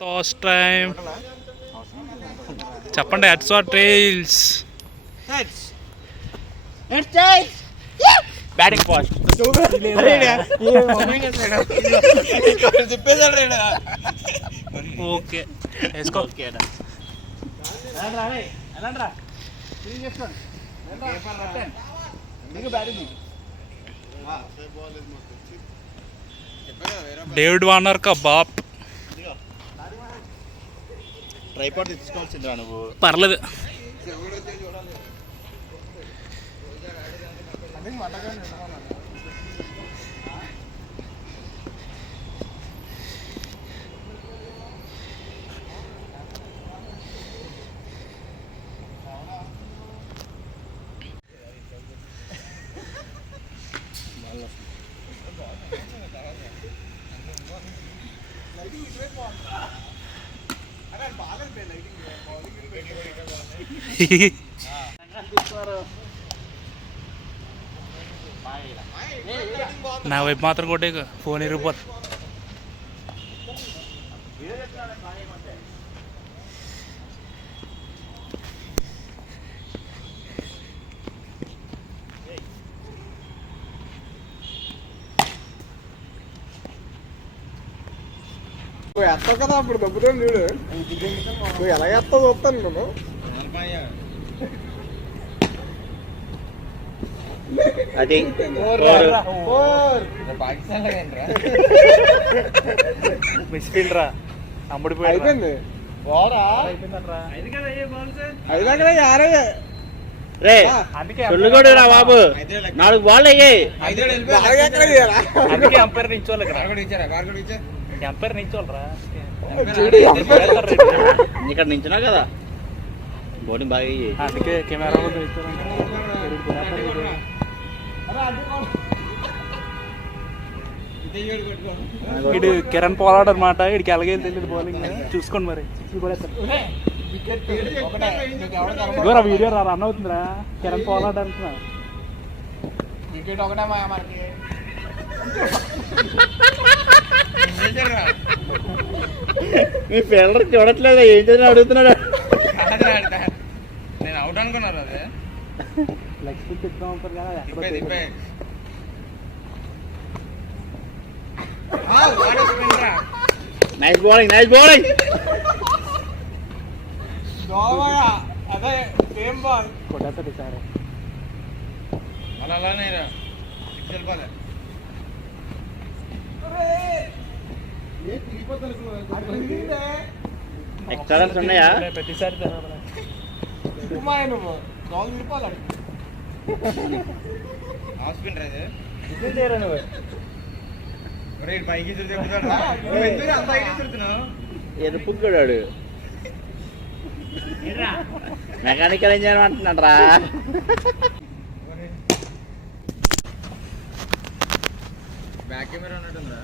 Toss time. చెప్పండి heads or tails. Batting fast. Okay వేసుకో. David Warner కా బాప్. ట్రైపాడ్ తెచ్చుకోవాల్సిందిరా నువ్వు. పర్లేదు. నా వైపు మాత్రం కొట్టే ఫోన్ ఇరిగిపోతుంది. ఎత్తావు కదా అప్పుడు దెబ్బతాను చూడు. నువ్వు ఎలా ఎత్తావు చూస్తాను నేను. అది మిస్ఫీల్డ్ రా. అయిపోయింది. అయినా యారే రే చొల్లుగోడు రా బాబు. 4 బాల్ అయ్యాయి. అందుకే అంపైర్ నించోవాలి. అంపైర్ నించోవాలరా. ఇక్కడ నించున్నావు కదా బౌలింగ్ బాగా అయ్యి. అందుకే కెమెరా ఇటు కిరణ్ పోలాడ్ అనమాట. ఇడికి ఎలాగేది తెలియదు బౌలింగ్. చూసుకోండి మరి. వీడియో రన్ అవుతుందిరా. కిరణ్ పోలాడ్ అంటున్నా. వికెట్ ఒకటే మనకి. మీ ఫీల్డర్ చూడట్లేదు. ఏం చేసిన అడుగుతున్నాడు. నేను అవుట్ అనుకున్నారు. అదే లెగ్ స్పిన్ తిప్పుదాం అంటారు కదా. Nice bowling, nice bowling. అదే సేమ్ బాల్ కొట్టేస్తాడు సార్. అలానే ఎక్స్ట్రా రన్స్ ఉన్నాయా? ప్రతిసారి ఎరుపుకున్నాడు. మెకానికల్ ఇంజనీర్ అంటున్నాడు రా. బ్యాక్ కెమెరా ఉన్నట్టుందా?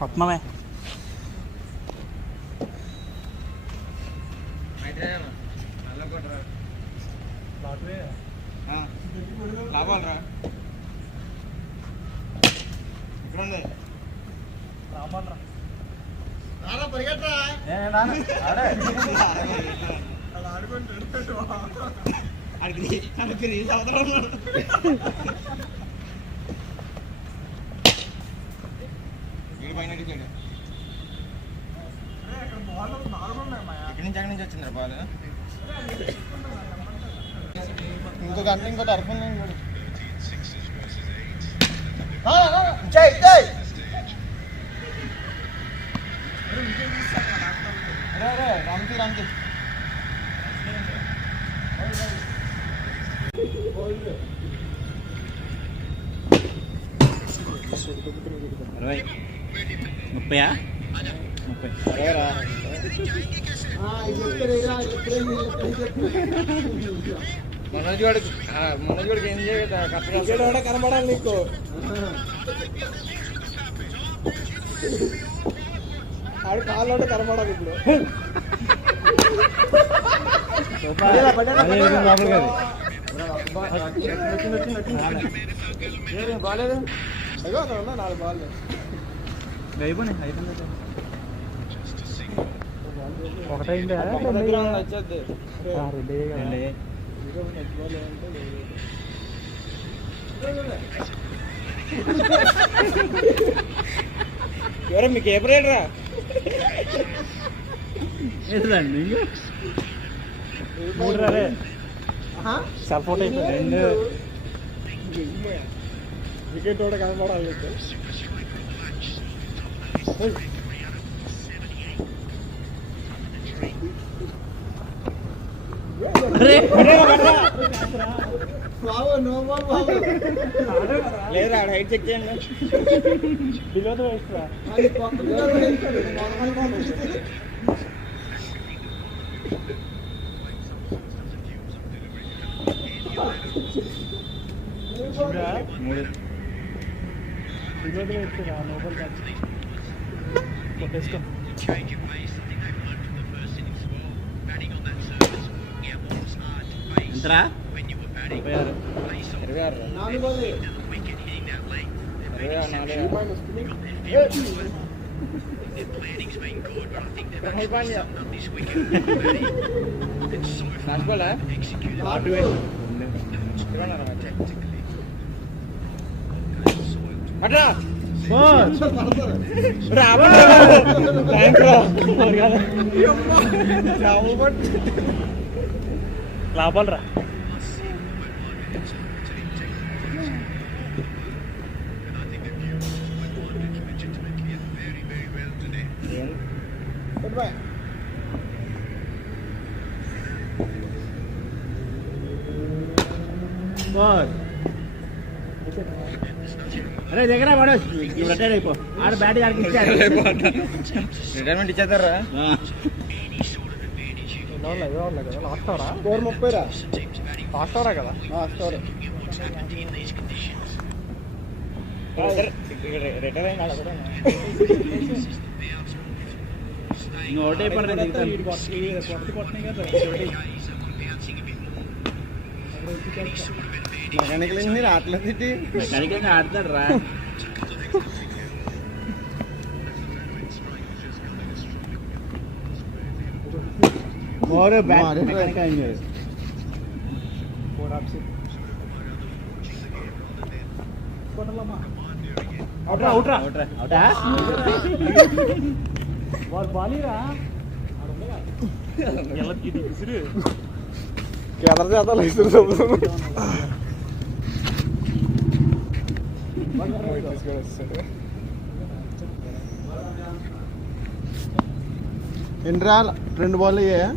పద్మమే లాభాలరా. ఇక్కడ ఉంది పరిగెట్టరా. ఆడుకుంటే రీల్స్ అవుతాడు. పైన ఇక్కడి నుంచి వచ్చింది బాల్. ఇంకో గంట ఇంకోటి అర్పణ రామ్కి రామ్కి ముప్పయా? 30 మనోజ్ గడికి ఏం చేయాలి కనబడాలి నీకు. ఆడు కాళ్ళు కనబడాలి ఇప్పుడు. బాగాలేదు. అయ్యో 4 బాల్ అయిపోయింది. ఒకటైందా వచ్చేది రెండే ఎవరో మీకు ఏ బ్రేడ్ రా మూడు రే సెల్ ఫోన్ అయిపోయింది రెండు వికెట్ కూడా కనపడాలి లేదా హైట్ చెక్ చేయండి బిలో ద వేస్ట్ రా మూడు బిలో ద వేస్ట్ రా నోబల్ క్యాచ్ కొట్టేసుకో ఎంతరా లాభాలు రా అరే దగ్గర పడు రిటైర్ అయిపో ఆడ బ్యాట్ ఆడికి ఇచ్చారు రిటైర్మెంట్ ఇచ్చేస్తారా కదా లాస్ట్ అవరా 4:30 రా లాస్ట్ అవరా కదా లాస్ట్ అవర్ రిటైర్ అయిన వాళ్ళు కూడా నోటే పడలేదు మెకానికల్ ఇంజనీర్ ఆటలేదు ఇటు మెకానికల్ ఆడతాడు రా కేంద్ర చేతాలు ఇస్తారు ఎన్రా 2 బాల్ అయ్యా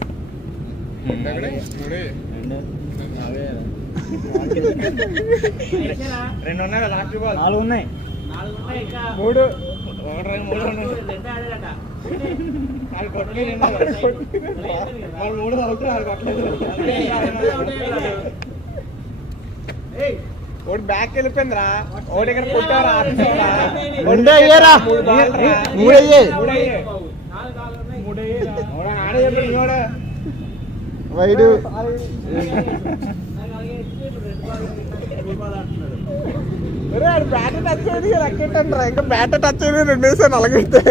2 ఉన్నాయి లాస్ట్ బాల్ 4 ఉన్నాయి 3 ఒకటి బ్యాక్ వెళ్ళిపోయిందిరా ఒకటి ఇక్కడ కొట్టారా వైడు బ్యాట్ టచ్ అయ్యేది లెక్కెట్టండి రా ఇంకా బ్యాట్ టచ్ అయ్యేది 2 వేసాను అలాగైతే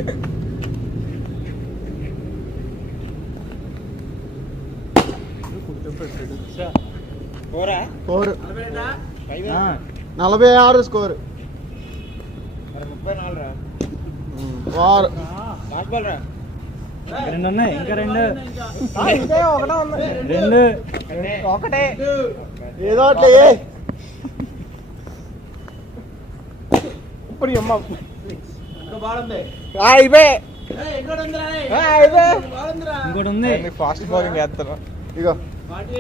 పోరా 4 46 స్కోర్ 34 రా వార్ లాస్ట్ బాల్ రా 2 ఉన్నాయి ఇంకా 2 ఇంకే ఒకటే ఉంది 2 ఒకటే ఏదో అట్లే ఇప్పుడు అమ్మ అయిపోయి ఇంకోటి ఉంది ఫాస్ట్ బౌలింగ్ వేస్తాను ఇగో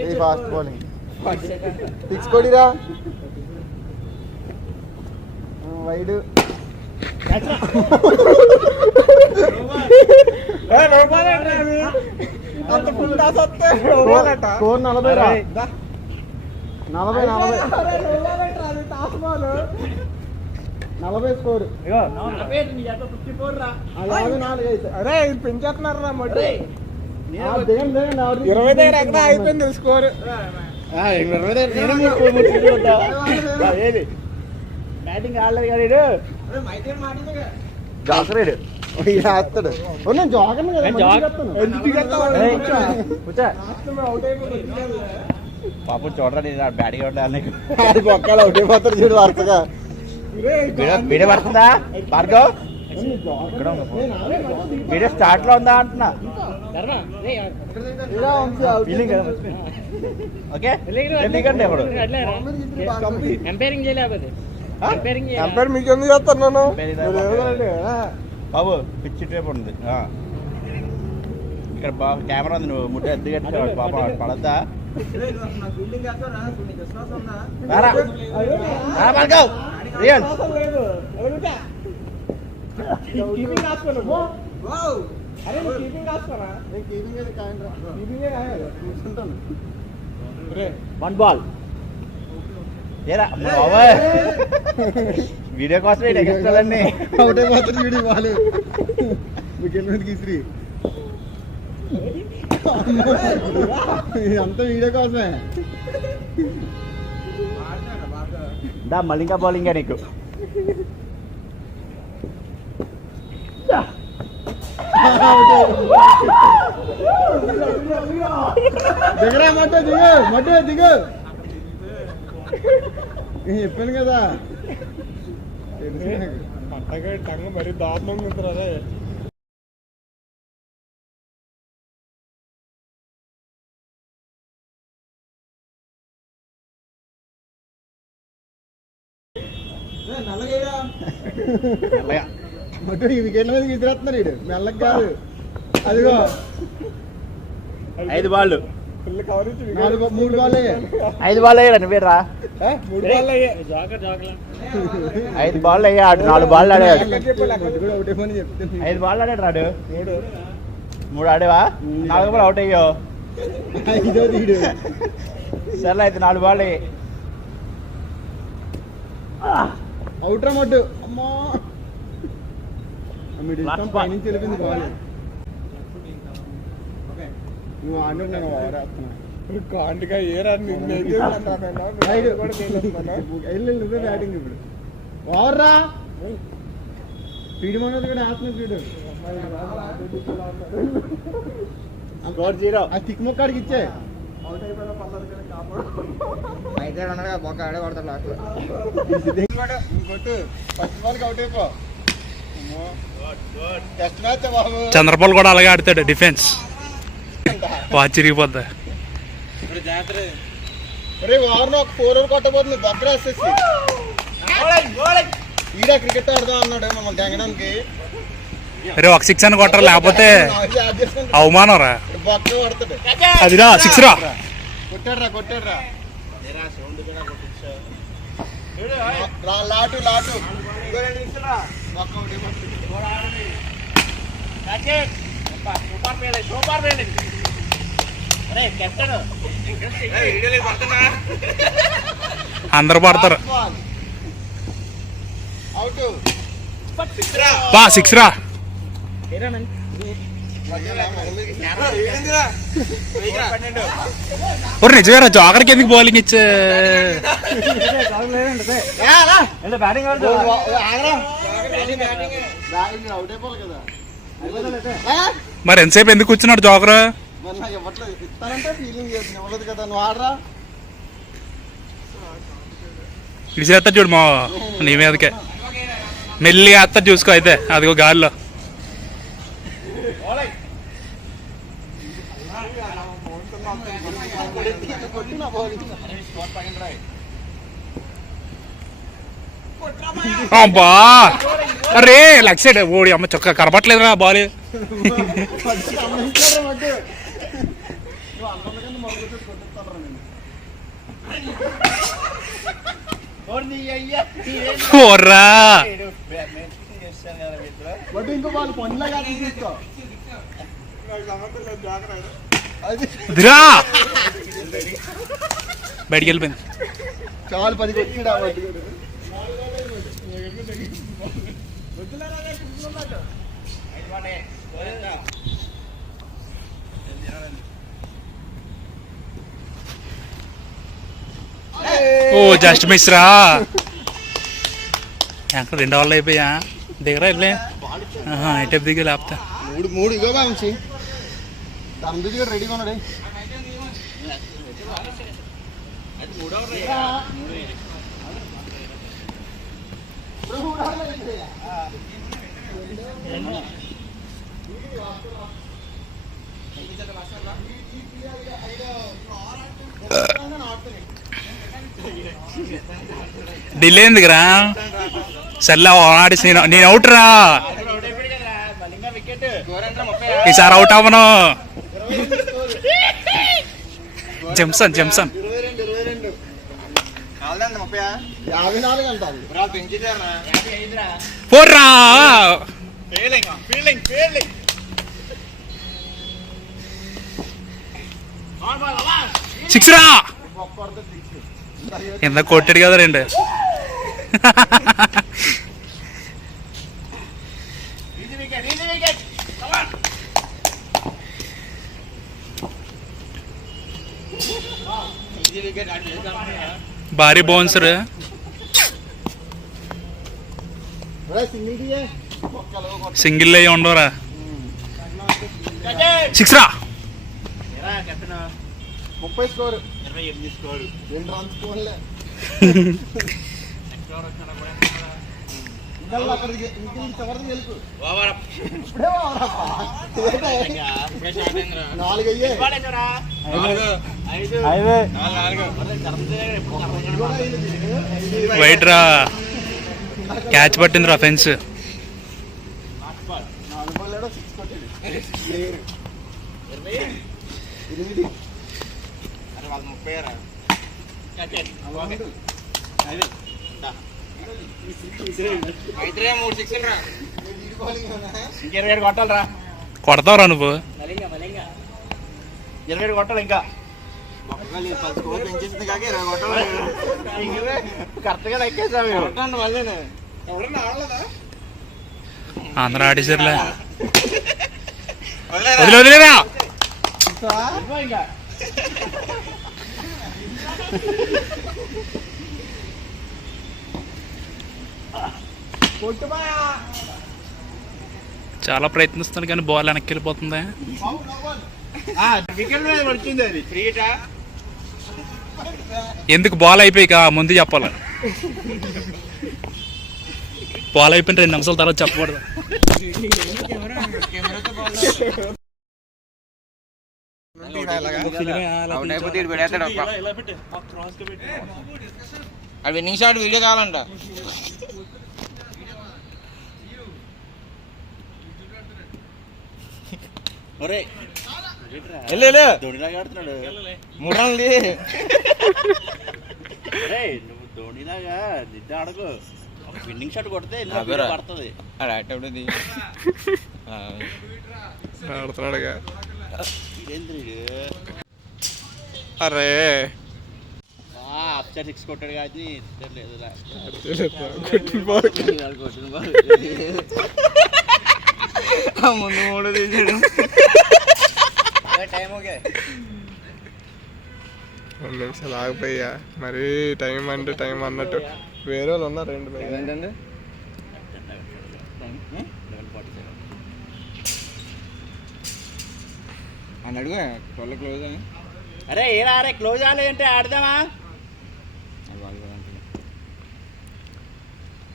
ఇది ఫాస్ట్ బౌలింగ్ 6 కొడిరా వైడ్ అంత ఫుల్ టాస్ వస్తే 40 రా 40 స్కోర్ అరే ఇది పెంచేస్తున్నారు రా మట్టి 20 దగ్గర ఎక్కడ అయిపోయింది స్కోర్ 20 ఏది బ్యాటింగ్ ఆడలేదు కానీ జాసరేడు వేస్తాడు నేను జోగను కదా ఎందుకు దిగేస్తావు? అవుట్ అయిపోతుంది పాపం చూడరా బ్యాటింగ్ అది బొక్కలు అవుట్ అయిపోతారు చూడు వరుసగా వీడియో పడుతుందా భార్గవ్? ఇక్కడ వీడియో స్టార్ట్ లో ఉందా అంటున్నా. ఓకే ఎందుకంటే ఇప్పుడు కంపేర్ మీకు ఎందుకు చేస్తాను నేను బాబు పిచ్చి టైప్ ఉంది ఇక్కడ బాబు కెమెరా ఉంది, నువ్వు ముట్ట ఎద్దు కట్టాడు పాప పడద్దా? Bhargav real one ball video కోసం ఎక్స్ట్రాలన్నీ అవుట్ అయిపోతుంది చూడు వాళ్ళు వికెట్ గీసిరి అంతా వీడియో కోసమే. దా మళ్ళీ ఇంకా బౌలింగ్ నీకు దిగరా మట్ట దిగు మట్ట దిగు చెప్పాను కదా మట్టగా టంగ మరి దారుణంగా ఉంటారు అదే. మట్టు ఈ వికెట్ల మీద విసిరేస్తున్నారు వీడు మెల్లకి కాదు. అదిగో 5 బాళ్ళు 3 బాల్ 5 బాల్ అయ్యాడు నువ్వేరా 3 బాల్ 5 బాల్ అయ్యాడు 4 బాల్ ఆడాడు ఒకటే పని చెప్తాను 5 బాల్ ఆడాడు రాడు 3 ఆడేవా 4 బాల్ అవుట్ అయ్యో 5వ తీడు సర్లే అయితే 4 బాల్ అవుట్ రా మట్టు అమ్మా పైనుంచి వెళ్ళిపోయింది బాల్. నువ్వు ఆడిన నేను ఓవరేస్తున్నా కాంటిగా ఏ రాదు బ్యాటింగ్ ఇప్పుడు ఓవర్రా స్పీడ్ మనోజ్ కూడా వేస్తున్నా స్పీడ్ ఆ టిక్ మొక్కడికి ఇచ్చే ఇంకొట్టు ఫస్ట్ బాల్కి అవుట్ అయిపో. టెస్ట్ మ్యాచ్ బాబు చంద్రపాల్ కూడా అలాగే ఆడతాడు డిఫెన్స్ వాచ్ చిరిగిపోద్ది. రే వారిని ఒక 4 ఓవర్ కొట్టబోతుంది దగ్గర వేసేసి ఈడ క్రికెట్ ఆడదాం అన్నాడు మమ్మల్ని తెగడానికి. అరే ఒక 6 అని కొట్టరు లేకపోతే అవమానం రా. బొక్క కొడతాడు అదిరా 6 రా కొట్టాడు రా లాటు లాటు అందరు పడతారు అవుట్ బా 6 రా. ఒరే నిజమేరా జోకర్కి ఎందుకు బౌలింగ్ ఇచ్చే? బ్యాటింగ్ అవుట్ అయిపోవాలి కదా మరి ఎంతసేపు ఎందుకు కూర్చున్నాడు జోకర్? మరి నాకు ఇవ్వట్లేదు ఇస్తానంటే ఫీలింగ్ చేస్తుంది ఇవ్వలేదు కదా నువ్వు ఆడరా. ఇడిసేస్తా చూడు మా నీ మీదకే మెల్లిగా వేస్తా చూసుకో. అయితే అదిగో గాల్లో అబ్బా అరే లెగ్ సైడ్ ఓడి అమ్మ చొక్క కనపట్లేదురా బాల్. ఓర్రా ఇంకో వాళ్ళు పనిలాగా తీసుకో దిరా బయటికి వెళ్ళిపోయింది. చాలు 10 కొట్టిడా ఓ జస్ట్ మిస్ రా. ఎక్కడ 2 ఓవర్లు అయిపోయా దిగరా వెళ్ళే ఏ టైప్ దిగి లేపుతా మూడు ఇగో మంచి తమ్ముడు కూడా రెడీగా ఉన్నాడు. డిలే ఎందుకురా? సర్లే ఆడిసి నేను అవుట్ రా, ఈసారి అవుట్ అవ్వను. జంసన్ 54 అంటారు. పోర్రా. సిక్స్ రా. ఎంత కొట్టాడు కదా రెండు. భారీ బౌన్సర్. సింగిల్ అయ్యి ఉండవురా. సిక్స్ రా. 30 స్కోర్, 2 రన్స్ స్కోర్లే. వైట్ రా. క్యాచ్ పట్టిందిరా ఫెన్స్. కొడతావురా నువ్వు. 27 కొట్టాలి ఇంకా. కరెక్ట్గా లెక్కేసాము. ఆంధ్ర ఆడేసారులే. వదిలేరా. చాలా ప్రయత్నిస్తాను కానీ బాల్ వెనక్కి వెళ్ళిపోతుంది. ఎందుకు బాల్ అయిపోయి ముందు చెప్పాలి. బాల్ అయిపోయిన 2 నిమిషాల తర్వాత చెప్పకూడదు. అది విన్నింగ్ షాట్ వీడియో కావాలంట. ధోనిలాగా ఆడుతున్నాడు. 3 రన్లు. నువ్వు ధోనిలాగా నిద్ద ఆడకు. విన్నింగ్ షాట్ కొడితే పడుతుంది. ఆడుతున్నాడుగా. అరే అప్సర్ 6 కొట్టాడు కానీ ముందు 3 తీసాడు. Time okay. 2 నిమిషాలు ఆగిపోయా. మరి టైం అంటే టైం అన్నట్టు వేరే వాళ్ళు ఉన్నారు. 2 ఏంటండి అని అడుగు. 12 క్లోజ్ అని. అరే ఏరా అరే క్లోజ్ అవ్వాలి అంటే ఆడదామా?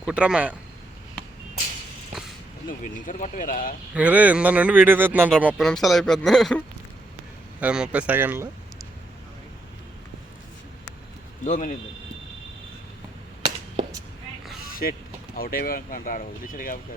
కుట్రమ్మా. నువ్వు విన్నింగ్ షాట్ కొట్టవేరా? అరే ఇంత నుండి వీడియో తీస్తున్నాను రా. 30 నిమిషాలు అయిపోతుంది. అది 30 సెకండ్లు. షెట్ అవుట్ అయిపోయి రాడు. వదిలేసాడు కాబట్టి